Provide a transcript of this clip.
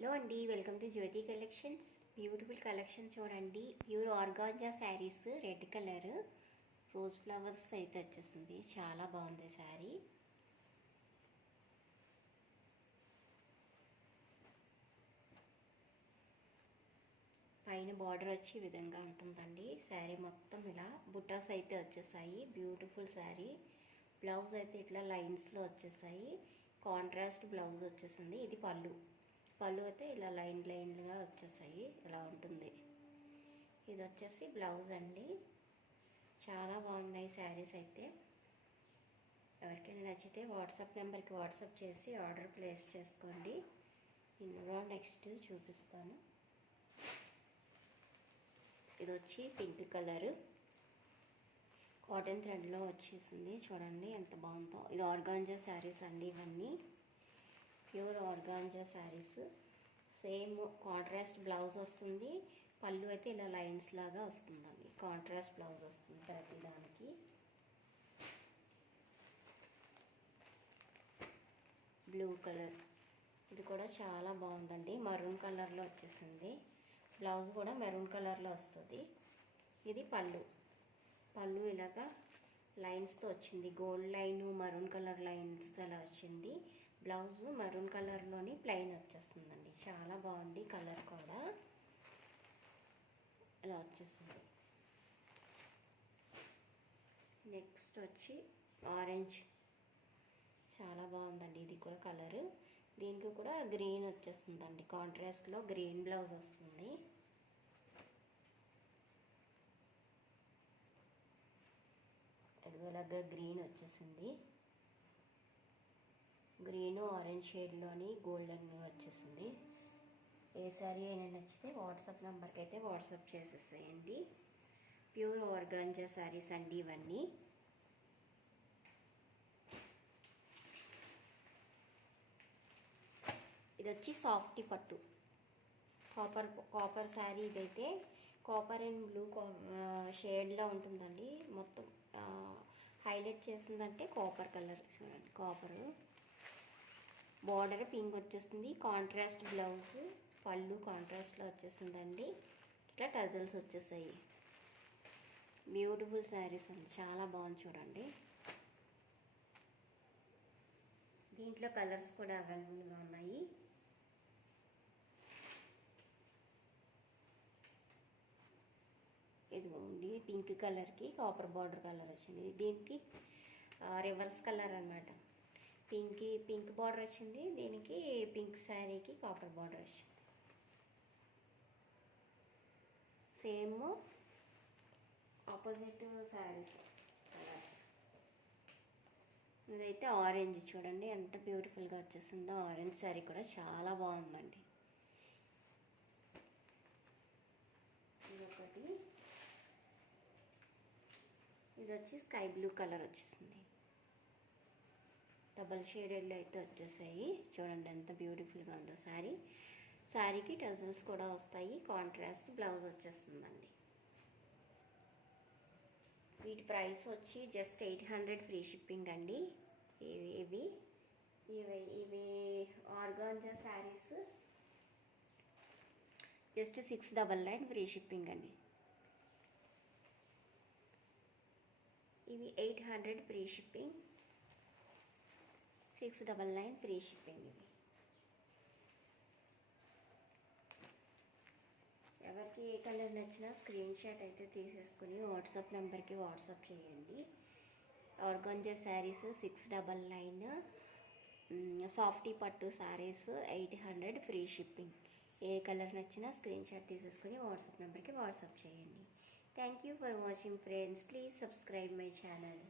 Hello అండి, welcome to Jyothi collections. Beautiful collections చూడండి. Pure organza sarees, red colour rose flowers అయితే వచ్చేసింది. చాలా బాగుంది శారీ. పైన బార్డర్ వచ్చి ఈ విధంగా ఉంటుందండి. శారీ మొత్తం ఇలా బుట్టాస్ అయితే వచ్చేసాయి. బ్యూటిఫుల్ శారీ. బ్లౌజ్ అయితే ఇట్లా లైన్స్లో వచ్చేసాయి. కాంట్రాస్ట్ బ్లౌజ్ వచ్చేసింది. ఇది పళ్ళు అయితే ఇలా లైన్గా వచ్చేసాయి. ఇలా ఉంటుంది. ఇది వచ్చేసి బ్లౌజ్ అండి. చాలా బాగున్నాయి శారీస్ అయితే. ఎవరికైనా నచ్చితే వాట్సాప్ నెంబర్కి వాట్సాప్ చేసి ఆర్డర్ ప్లేస్ చేసుకోండి. ఇందులో నెక్స్ట్ చూపిస్తాను. ఇది వచ్చి పింక్ కలర్ కాటన్ థ్రెడ్లో వచ్చేసింది. చూడండి ఎంత బాగుందో. ఇది ఆర్గాంజా శారీస్ అండి. ఇవన్నీ pure organza saris. Same contrast blouse వస్తుంది. పళ్ళు అయితే ఇలా లైన్స్ లాగా వస్తుందండి. కాంట్రాస్ట్ బ్లౌజ్ వస్తుంది ప్రతి దానికి. బ్లూ కలర్, ఇది కూడా చాలా బాగుందండి. మరూన్ కలర్లో వచ్చేసింది. బ్లౌజ్ కూడా మెరూన్ కలర్లో వస్తుంది. ఇది పళ్ళు ఇలాగా లైన్స్తో వచ్చింది. గోల్డ్ లైన్, మరూన్ కలర్ లైన్స్తో అలా వచ్చింది. బ్లౌజ్ మరూన్ కలర్లోని ప్లెయిన్ వచ్చేస్తుందండి. చాలా బాగుంది. కలర్ కూడా ఇలా వచ్చేసింది. నెక్స్ట్ వచ్చి ఆరెంజ్, చాలా బాగుందండి. ఇది కూడా కలరు. దీనికి కూడా గ్రీన్ వచ్చేస్తుందండి. కాంట్రాస్ట్లో గ్రీన్ బ్లౌజ్ వస్తుంది. ఇలాగా గ్రీన్ వచ్చేసింది. గ్రీన్ ఆరెంజ్ షేడ్లోని గోల్డెన్ వచ్చేసింది. ఏ శారీ అయినా నచ్చితే వాట్సాప్ నెంబర్కి అయితే వాట్సాప్ చేసేసేయండి. ప్యూర్ ఆర్గాంజా శారీస్ అండి ఇవన్నీ. ఇది వచ్చి సాఫ్టీ పట్టు కాపర్ శారీ. ఇదైతే కాపర్ అండ్ బ్లూ షేడ్లో ఉంటుందండి. మొత్తం హైలైట్ చేసిందంటే కాపర్ కలర్. చూడండి, కాపరు. బార్డర్ పింక్ వచ్చేస్తుంది. కాంట్రాస్ట్ బ్లౌజ్, పళ్ళు కాంట్రాస్ట్లో వచ్చేసిందండి. ఇట్లా టజల్స్ వచ్చేసాయి. బ్యూటిఫుల్ శారీస్ అండి. చాలా బాగుంది చూడండి. దీంట్లో కలర్స్ కూడా అవైలబుల్గా ఉన్నాయి. ఇదిగోండి, పింక్ కలర్కి కాపర్ బార్డర్ కలర్ వచ్చింది. దీనికి రివర్స్ కలర్ అనమాట. పింక్ బార్డర్ వచ్చింది. దీనికి పింక్ శారీకి కాపర్ బార్డర్ వచ్చింది. Same opposite saris. ఇదైతే ఆరెంజ్. చూడండి ఎంత బ్యూటిఫుల్గా వచ్చేసిందో. ఆరెంజ్ శారీ కూడా చాలా బాగుందండి. ఇదొకటి. ఇది వచ్చి స్కై బ్లూ కలర్ వచ్చేసింది. డబల్ షేడెడ్లో అయితే వచ్చేసాయి. చూడండి ఎంత బ్యూటిఫుల్గా ఉందో శారీ. శారీకి టజల్స్ కూడా వస్తాయి. కాంట్రాస్ట్ బ్లౌజ్ వచ్చేస్తుందండి. వీటి ప్రైస్ వచ్చి జస్ట్ 800 ఫ్రీ షిప్పింగ్ అండి. ఇవి organza saris just 699 free shipping అండి. ఇవి 800 ఫ్రీ షిప్పింగ్, 699 ఫ్రీ షిప్పింగ్. ఇవి ఎవరికి ఏ కలర్ నచ్చినా స్క్రీన్ షాట్ అయితే తీసేసుకుని వాట్సాప్ నెంబర్కి వాట్సాప్ చేయండి. ఆర్గాంజా శారీస్ 699, సాఫ్టీ పట్టు శారీస్ 800 ఫ్రీ షిప్పింగ్. ఏ కలర్ నచ్చినా స్క్రీన్ షాట్ తీసేసుకుని వాట్సాప్ నెంబర్కి వాట్సాప్ చేయండి. Thank you for watching friends. Please subscribe my channel.